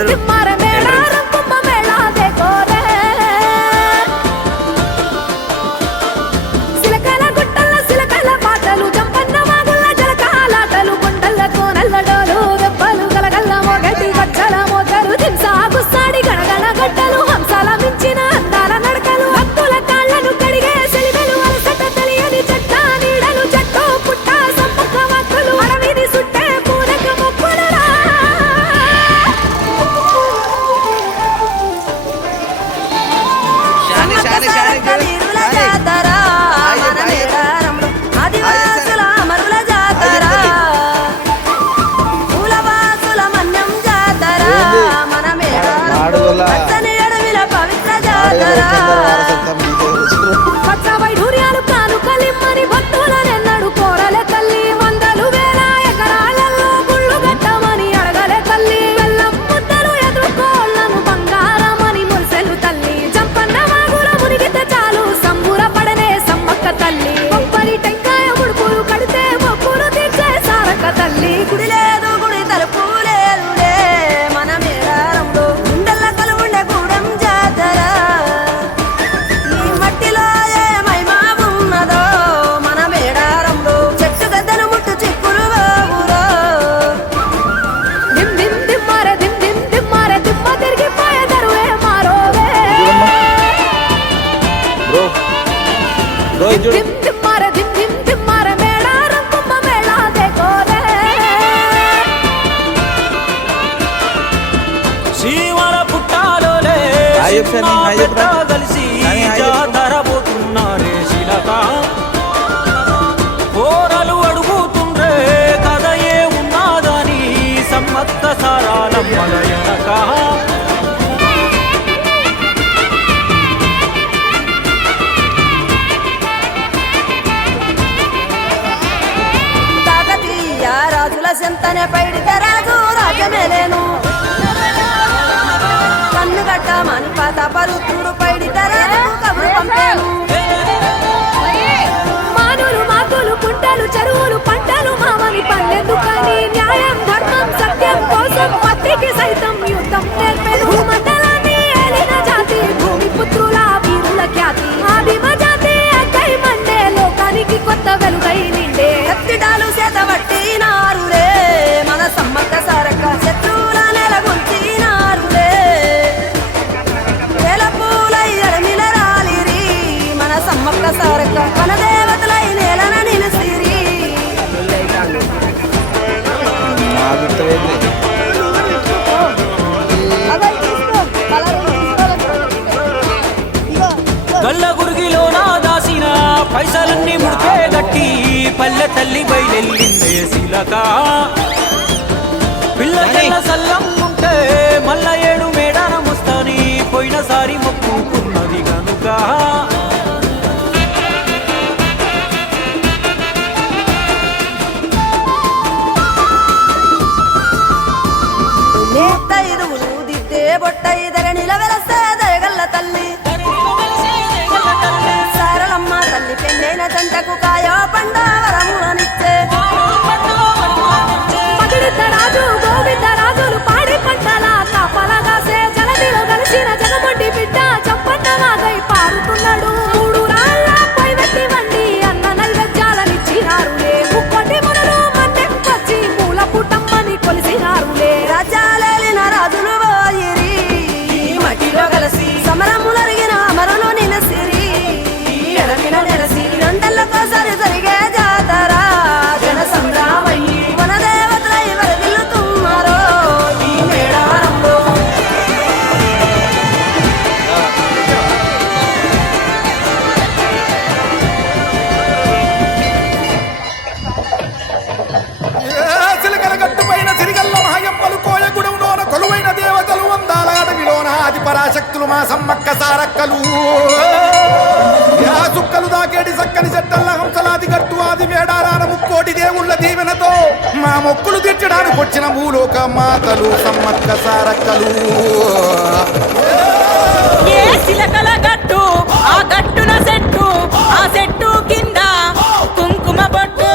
అందరూ కలిసి జాతరబోతున్నారే శిలక పోరలు అడుగుతుండ్రే కథ ఏ ఉన్నాదని సమ్మక్క సారాలమ్మల ఎనక కాకతీయ రాజుల సెంతనే పైడితే రాజు రాజమేలేను కన్ను గట్టమని పాత పరుత్రుడు పైడితరాజు కబురు పంపాను మానులు మాకులు కుంటలు చెరువులు పంటలు మామని పల్లెందుకని న్యాయం ధర్మం సత్యం కోసం పత్రికి సైతం యుద్ధం నేర్పెను భూమండలాన్ని ఏలిన జాతి భూమి పుత్రుల వీరుల ఖ్యాతి ఆదిమ జాతి అక్కై మండే లోకానికి కొత్త వెలుగై నిండే కత్తిడాలు చేతబట్టినారులే మన సమ్మక్క సారక్క శత్రువుల నెలగొల్చినారులే సమ్మక్క సారక్క మన దేవతలై నేలన నిలిసిరి గల్ల గురిగిలో నా దాసిన పైసలన్నీ ముడిపే గట్టి పల్లె తల్లి బయలెల్లిందే శిలక పిల్ల తెల్ల సల్లం ఉంటే మల్ల ఏడు మేడాన ముస్తాని పోయినసారి మొక్కుకున్నది గనుక బొట్టయిదర నిలవెలసే దయగల్ల తల్లి సారలమ్మ తల్లి పెళ్ళైన జంటకు కాయో పండవరమునిచ్చే రాజు గోవింద రాజులు పాడి పంటల కాపలగాసే జలదిలో కలిసిన జగమొండి బిడ్డ చంపన్న వాగై పారుతున్నాడు మూడు రాళ్ళ పై వెట్టి వండి అన్న నైవేద్యాలనిచ్చినారులే ముక్కొండి మునులు మన్నెం వచ్చి మూల పుట్టమ్మని కొలిసినారులే రాజ్యాలేలిన రాజులు కలిసి సమరములరిగిన అమరులు నిలసిరి ఎడమిన నెలసి రెండెళ్ళకోసారి జరిగే జాతర జన సంగ్రామయ్యి మన దేవతలై వరదిల్లుతున్నారో ఈ మేడారంలో సిలకల గట్టు పైన సిరిగల్ల మహయమ్మలు కోయగుడెంలోన కొలువైన దేవతలు వందాల అడవిలోన ఆది పరాశక్తులు మా సమ్మక్క సారక్కలు ఆ సుక్కలు దాకేటి సక్కని చెట్టల్ల హంసలాది గట్టు ఆది మేడారాన ముక్కోటి దేవుళ్ళ దీవెనతో మా మొక్కులు తీర్చడానికి వచ్చిన భూలోక మాతలు సమ్మక్క సారక్కలు సిలకల గట్టు ఆ గట్టున చెట్టు ఆ చెట్టు కింద కుంకుమ బొట్టు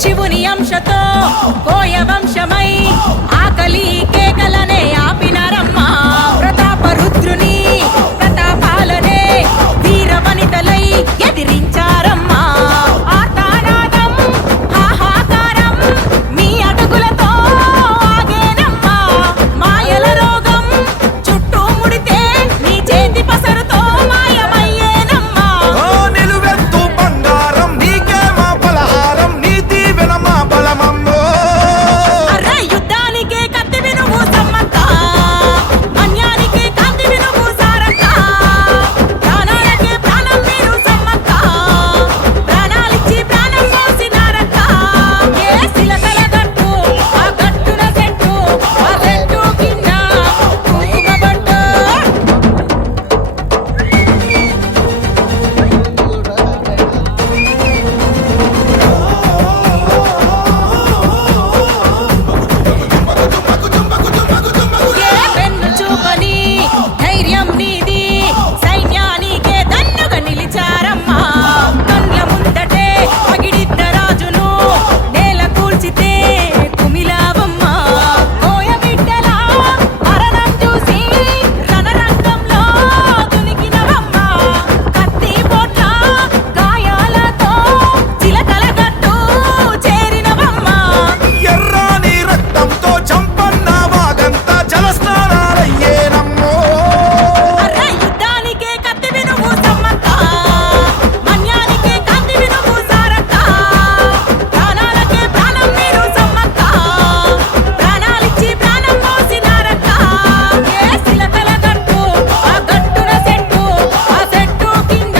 శివుని అంశతో కోయ వంశమై ఆకలి కేకలనే ఆపినారమ్మ ప్రతాప రుద్రుని ప్రతాపాలనే వీర వనితలై ఎదిరించారమ్మా ఆర్తనాదం హాహాకారం మీ అడుగులతో ఆగేనమ్మా మాయల రోగం చుట్టూ ముడితే నీ చేతి పసరుతో మాయమయ్యేనమ్మా ఓ నిలువెత్తు బంగారం నీకే మా పలహారం నీ దీవెన మా బలమమ్మో అరే యుద్ధానికే కత్తివి నువ్వు సమ్మక్క మన్యానికే కాంతివి నువ్వు సారక్క ప్రాణాలకే ప్రాణం మీరు సమ్మక్క ప్రాణాలిచ్చి ప్రాణం పోసినారక్క ఏ శిలకల గట్టు ఆ గట్టున చెట్టు ఆ చెట్టు కింద కుంకుమ బొట్టు ఏ వెన్ను చూపని ధైర్యం నీది సైన్యానికే దన్నుగా నిలిచారమ్మా కండ్ల ముందటే పగిడిద్ద రాజును నేల కూల్చితే కుమిలావమ్మా కోయ బిడ్డల మరణం చూసి రణరంగంలో దునికినవమ్మా కత్తి పోట్ల గాయాలతో చిలకల గట్టు చేరినవమ్మా ఎర్రాని రక్తంతో చంపన్న వాగంతా జలస్నానాలయ్యేనమ్మో అరే యుద్ధానికే కత్తివి నువ్వు సమ్మక్క మన్యానికే కాంతివి నువ్వు సారక్క ప్రాణాలకే ప్రాణం మీరు సమ్మక్క ప్రాణాలిచ్చి ప్రాణం పోసినారక్క ఏ శిలకల గట్టు ఆ గట్టున చెట్టు ఆ చెట్టు కింద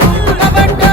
కుంకుమ బొట్టు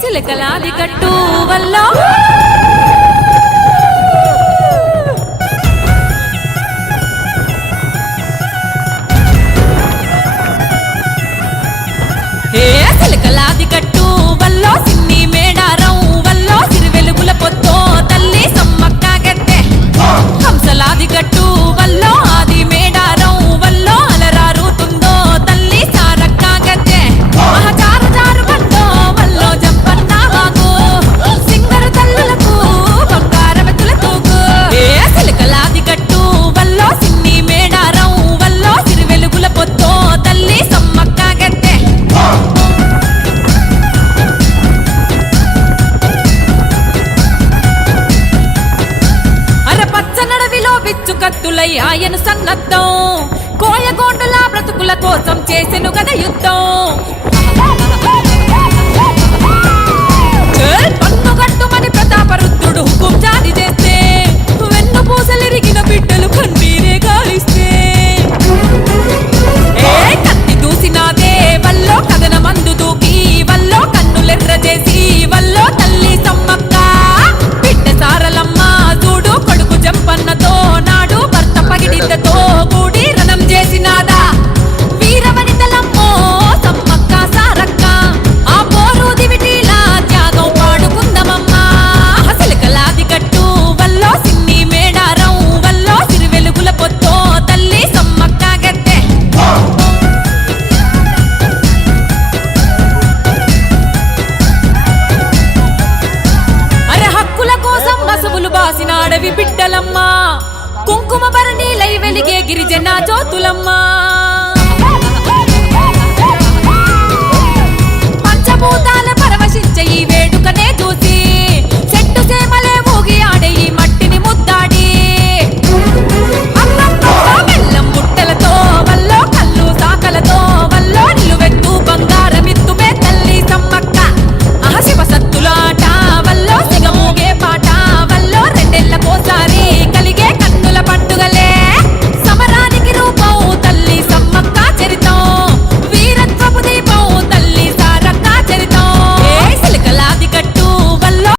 సిలకలాది గట్టు వల్ల ఏ సిలకలాది గట్టు వల్ల సిన్ని మేడారం వల్ల సిరి వెలుగుల పొత్తో తల్లి సమ్మక్క గద్దె హంసలాది గట్టు వల్ల ఆది మేడారం వల్ల అలరారుతుందో తల్లి సారక్క గద్దె మహచార జారు బండో వల్ల జంపన్న వాగు సింగరు తల్లులకు బంగారవతుల తూగు ఏ సిలకలాది గట్టు వల్ల సిన్ని మేడారం వల్ల సిరి వెలుగుల పొత్తో తల్లి సమ్మక్క గద్దె అరపచ్చనడవిలో బిచ్చు కత్తులై ఆయన సన్నద్ధం కోయగోండుల బ్రతుకుల కోసం చేసెను గద యుద్ధం